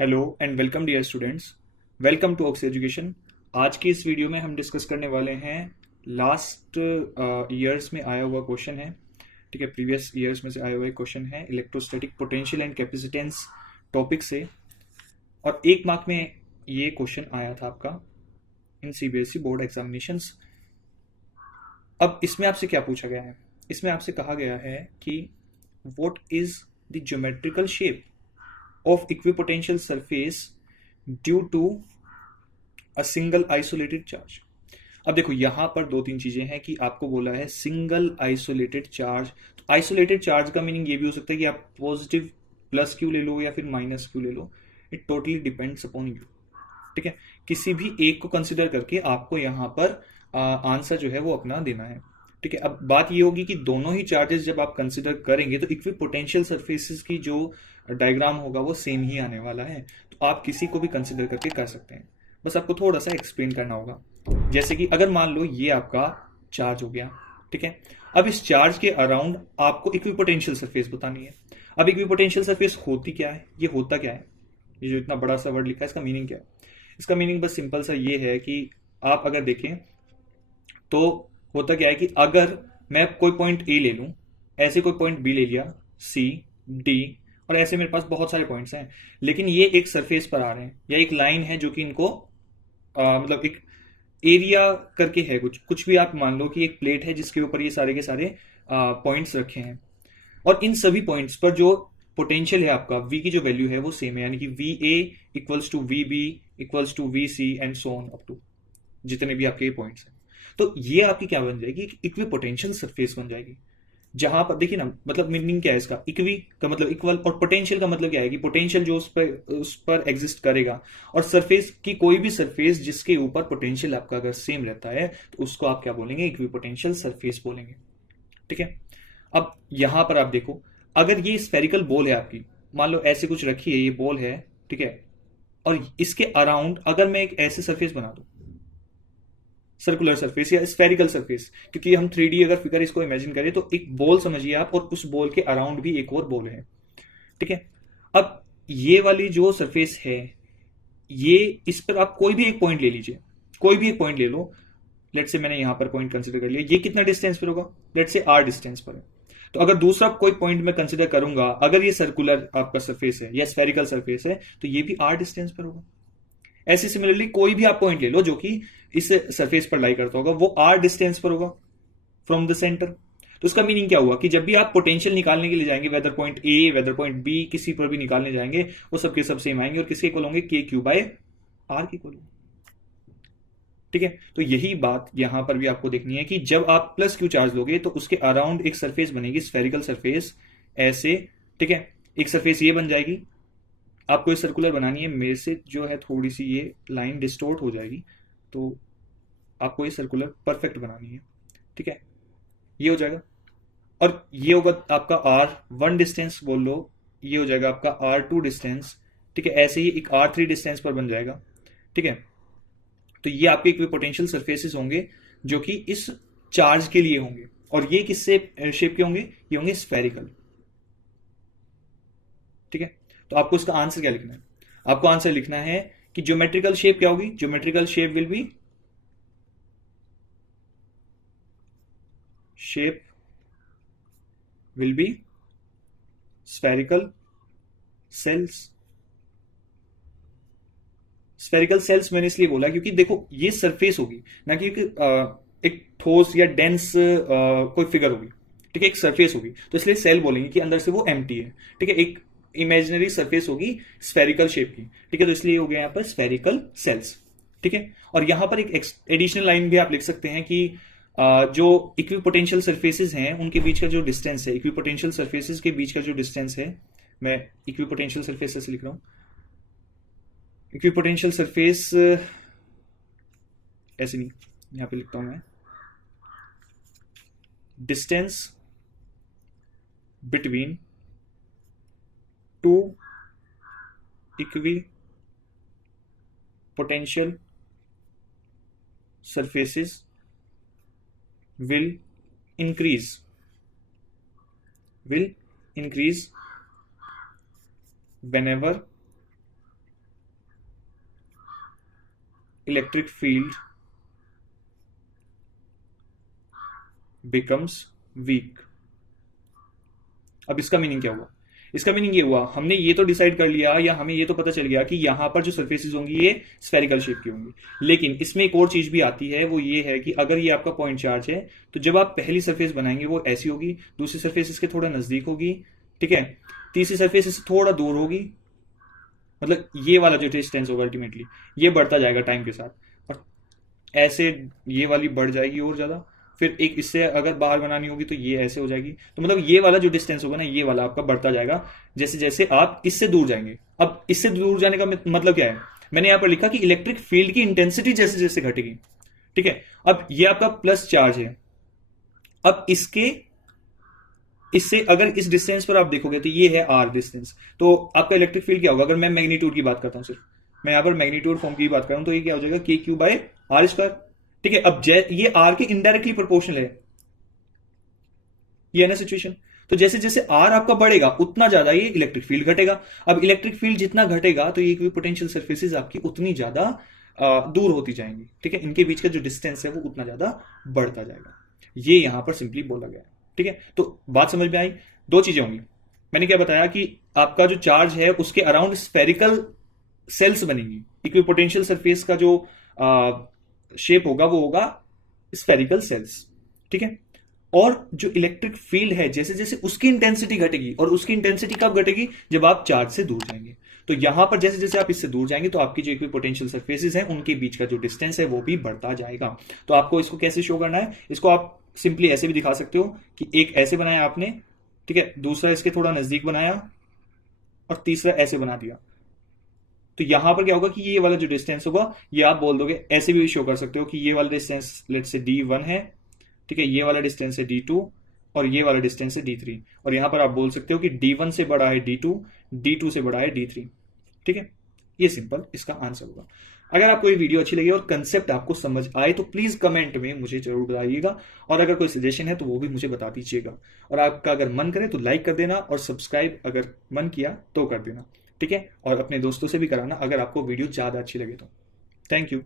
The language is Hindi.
Hello and welcome dear students. Welcome to Ox education. आज की इस वीडियो में हम डिस्कस करने वाले हैं लास्ट ईयर्स में आया हुआ क्वेश्चन है। ठीक है, प्रीवियस ईयर्स में से आया हुआ एक क्वेश्चन है electrostatic potential and capacitance topic से। और 1 मार्क में ये क्वेश्चन आया था आपका इन सीबीएसई बोर्ड एग्जामिनेशंस। अब इसमें आपसे क्या पूछा गया है? इसमें आपसे कहा गया है कि what is the geometrical shape of equipotential surface due to a single isolated charge. अब देखो यहां पर दो तीन चीजें हैं कि आपको बोला है सिंगल आइसोलेटेड चार्ज। तो आइसोलेटेड चार्ज का मीनिंग ये भी हो सकता है कि आप पॉजिटिव प्लस क्यू ले लो या फिर माइनस क्यू ले लो। It totally depends upon you. ठीक है, किसी भी एक को कंसिडर करके आपको यहाँ पर आंसर जो है वो अपना देना है। ठीक है, अब बात ये होगी कि दोनों ही चार्जेस जब आप कंसिडर करेंगे तो इक्विपोटेंशियल सरफेसेस की जो डायग्राम होगा वो सेम ही आने वाला है। तो आप किसी को भी कंसिडर करके कर सकते हैं, बस आपको थोड़ा सा एक्सप्लेन करना होगा। जैसे कि अगर मान लो ये आपका चार्ज हो गया। ठीक है, अब इस चार्ज के अराउंड आपको इक्विपोटेंशियल सरफेस बतानी है। अब इक्विपोटेंशियल सरफेस होती क्या है, ये होता क्या है? ये जो इतना बड़ा सा वर्ड लिखा है इसका मीनिंग क्या है? इसका मीनिंग बस सिंपल सा ये है कि आप अगर देखें तो होता क्या है कि अगर मैं कोई पॉइंट ए ले लूं, ऐसे कोई पॉइंट बी ले लिया, सी, डी, और ऐसे मेरे पास बहुत सारे पॉइंट्स हैं, लेकिन ये एक सरफेस पर आ रहे हैं या एक लाइन है जो कि इनको मतलब एक एरिया करके है। कुछ कुछ भी आप मान लो कि एक प्लेट है जिसके ऊपर ये सारे के सारे पॉइंट्स रखे हैं। और इन सभी पॉइंट्स पर जो पोटेंशियल है आपका v की जो वैल्यू है वो सेम है, यानी कि V A equals to V B equals to V C and so on up to जितने भी आपके पॉइंट्स हैं। तो ये आपकी क्या बन जाएगी? इक्वी पोटेंशियल सरफेस बन जाएगी। जहां पर देखिए ना, मतलब मीनिंग क्या है इसका? इक्वी का मतलब इक्वल, और पोटेंशियल का मतलब क्या है कि पोटेंशियल जो उस पर एग्जिस्ट करेगा। और सरफेस की कोई भी सरफेस जिसके ऊपर पोटेंशियल आपका अगर सेम रहता है तो उसको आप क्या बोलेंगे? इक्वी पोटेंशियल सरफेस बोलेंगे। ठीक है, अब यहां पर आप देखो, अगर ये स्फेरिकल बॉल है आपकी, मान लो ऐसे कुछ रखी है, ये बॉल है। ठीक है, और इसके अराउंड अगर मैं एक ऐसे सरफेस बना दूं, सर्कुलर सरफेस या स्फेरिकल सरफेस, क्योंकि हम 3D अगर फिगर इसको इमेजिन करें तो एक बॉल समझिए आप, और उस बॉल के अराउंड भी एक और बॉल है। ठीक है, अब ये वाली जो सरफेस है, ये इस पर आप कोई भी एक पॉइंट ले लीजिए, कोई भी एक पॉइंट ले लो। लेट से मैंने यहां पर पॉइंट कंसिडर कर लिया, ये कितना डिस्टेंस पर होगा? लेट से आर डिस्टेंस पर है। तो अगर दूसरा कोई पॉइंट मैं कंसिडर करूंगा, अगर ये सर्कुलर आपका सरफेस है या स्फेरिकल सरफेस है, तो ये भी आर डिस्टेंस पर होगा। ऐसे सिमिलरली कोई भी आप पॉइंट ले लो जो कि इस सरफेस पर लाई करता होगा, वो आर डिस्टेंस पर होगा फ्रॉम द सेंटर। तो उसका मीनिंग क्या हुआ कि जब भी आप पोटेंशियल निकालने के लिए जाएंगे, whether point A whether point B, किसी पर भी निकालने जाएंगे, वो सबके सब सेम आएंगे और किसके इक्वल होंगे? के क्यू बाय आर के इक्वल होंगे। ठीक है, तो यही बात यहां पर भी आपको देखनी है कि जब आप प्लस क्यू चार्ज लोगे तो उसके अराउंड एक सरफेस बनेगी, स्फेरिकल सरफेस, ऐसे। ठीक है, एक सरफेस ये बन जाएगी। आपको ये सर्कुलर बनानी है, मेरे से जो है थोड़ी सी ये लाइन डिस्टोर्ट हो जाएगी, तो आपको ये सर्कुलर परफेक्ट बनानी है। ठीक है, ये हो जाएगा। और ये होगा आपका R1 डिस्टेंस बोल लो, ये हो जाएगा आपका R2 डिस्टेंस। ठीक है, ऐसे ही एक R3 डिस्टेंस पर बन जाएगा। ठीक है, तो ये आपके इक्विपोटेंशियल सरफेसेस होंगे जो कि इस चार्ज के लिए होंगे। और ये किससे शेप के होंगे? ये होंगे स्फेरिकल। ठीक है, तो आपको इसका आंसर क्या लिखना है? आपको आंसर लिखना है कि ज्योमेट्रिकल शेप क्या होगी? Geometrical shape will be, shape will be spherical shells. Spherical shells मैंने इसलिए बोला क्योंकि देखो ये सरफेस होगी, ना कि एक ठोस या डेंस कोई फिगर होगी। ठीक है, एक सरफेस होगी, तो इसलिए सेल बोलेंगे कि अंदर से वो एम्प्टी है। ठीक है, एक इमेजिनरी सरफेस होगी स्फेरिकल शेप की। ठीक है, तो इसलिए हो गया यहाँ पर स्फेरिकल सेल्स। ठीक है, और यहां पर एक एडिशनल लाइन भी आप लिख सकते हैं कि जो इक्विपोटेंशियल सरफेसेस हैं उनके बीच का जो डिस्टेंस है, इक्विपोटेंशियल सरफेसेस के बीच का जो डिस्टेंस है, मैं इक्विपोटेंशियल सरफेसेस लिख रहा हूं। इक्विपोटेंशियल सरफेस ऐसे नहीं, यहां पे लिखता हूं मैं, distance between two equi potential surfaces will increase will increase whenever electric field becomes week. अब इसका मीनिंग क्या हुआ? इसका मीनिंग ये हुआ, हमने ये तो डिसाइड कर लिया या हमें ये तो पता चल गया कि यहां पर जो सर्फेसिस होंगी ये स्फेरिकल शेप की होंगी, लेकिन इसमें एक और चीज भी आती है, वो ये है कि अगर ये आपका पॉइंट चार्ज है तो जब आप पहली सरफेस बनाएंगे वो ऐसी होगी, दूसरी सरफेस इसके थोड़ा नजदीक होगी, ठीक है, तीसरी सरफेस इससे थोड़ा दूर होगी, मतलब ये वाला जो डिस्टेंस होगा अल्टीमेटली ये बढ़ता जाएगा टाइम के साथ, और ऐसे ये वाली बढ़ जाएगी और ज्यादा, फिर एक इससे अगर बाहर बनानी होगी तो ये ऐसे हो जाएगी, तो मतलब ये वाला जो डिस्टेंस होगा ना ये वाला आपका बढ़ता जाएगा जैसे जैसे आप इससे दूर जाएंगे। अब इससे दूर जाने का मतलब क्या है? मैंने यहां पर लिखा कि इलेक्ट्रिक फील्ड की इंटेंसिटी जैसे जैसे घटेगी, ठीक है। अब ये आपका प्लस चार्ज है, अब इसके इससे अगर इस डिस्टेंस पर आप देखोगे तो ये है आर डिस्टेंस, तो आपका इलेक्ट्रिक फील्ड क्या होगा? अगर मैं मैग्नीट्यूड की बात करता हूं, सिर्फ मैं यहां पर मैग्नीट्यूड फॉर्म की बात कर रहा हूं, तो ये क्या हो जाएगा? के क्यू बाय आर स्क्वायर, ठीक है। अब ये आर के इनडायरेक्टली प्रोपोर्शनल है, ये है ना सिचुएशन। तो जैसे जैसे आर आपका बढ़ेगा उतना ज्यादा ये इलेक्ट्रिक फील्ड घटेगा। अब इलेक्ट्रिक फील्ड जितना घटेगा तो ये पोटेंशियल सर्फेसिस आपकी उतनी ज्यादा दूर होती जाएंगी, ठीक है, इनके बीच का जो डिस्टेंस है वो उतना ज्यादा बढ़ता जाएगा। ये यहां पर सिंपली बोला गया है, ठीक है। तो बात समझ में आई? दो चीजें होंगी, मैंने क्या बताया कि आपका जो चार्ज है उसके अराउंड स्फेरिकल सेल्स बनेंगी, इक्विपोटेंशियल सरफेस का जो शेप होगा वो होगा स्फेरिकल सेल्स, ठीक है। और जो इलेक्ट्रिक फील्ड है जैसे जैसे उसकी इंटेंसिटी घटेगी, और उसकी इंटेंसिटी कब घटेगी? जब आप चार्ज से दूर जाएंगे। तो यहां पर जैसे जैसे आप इससे दूर जाएंगे तो आपकी जो इक्विपोटेंशियल सरफेसेस हैं उनके बीच का जो डिस्टेंस है वो भी बढ़ता जाएगा। तो आपको इसको कैसे शो करना है? इसको आप सिंपली ऐसे भी दिखा सकते हो कि एक ऐसे बनाया आपने, ठीक है, दूसरा इसके थोड़ा नजदीक बनाया, और तीसरा ऐसे बना दिया। तो यहां पर क्या होगा कि ये वाला जो डिस्टेंस होगा ये आप बोल दोगे, ऐसे भी शो कर सकते हो कि ये वाला डिस्टेंस लेट से D1 है, ठीक है, ये वाला डिस्टेंस है D2, और ये वाला डिस्टेंस है D3, और यहां पर आप बोल सकते हो कि D1 से बड़ा है D2, D2 से बड़ा है D3, ठीक है। ये सिंपल इसका आंसर होगा। अगर आपको ये वीडियो अच्छी लगी और कंसेप्ट आपको समझ आए तो प्लीज कमेंट में मुझे जरूर बताइएगा, और अगर कोई सजेशन है तो वो भी मुझे बता दीजिएगा, और आपका अगर मन करे तो लाइक कर देना, और सब्सक्राइब अगर मन किया तो कर देना, ठीक है, और अपने दोस्तों से भी कराना अगर आपको वीडियो ज्यादा अच्छी लगे तो। Thank you.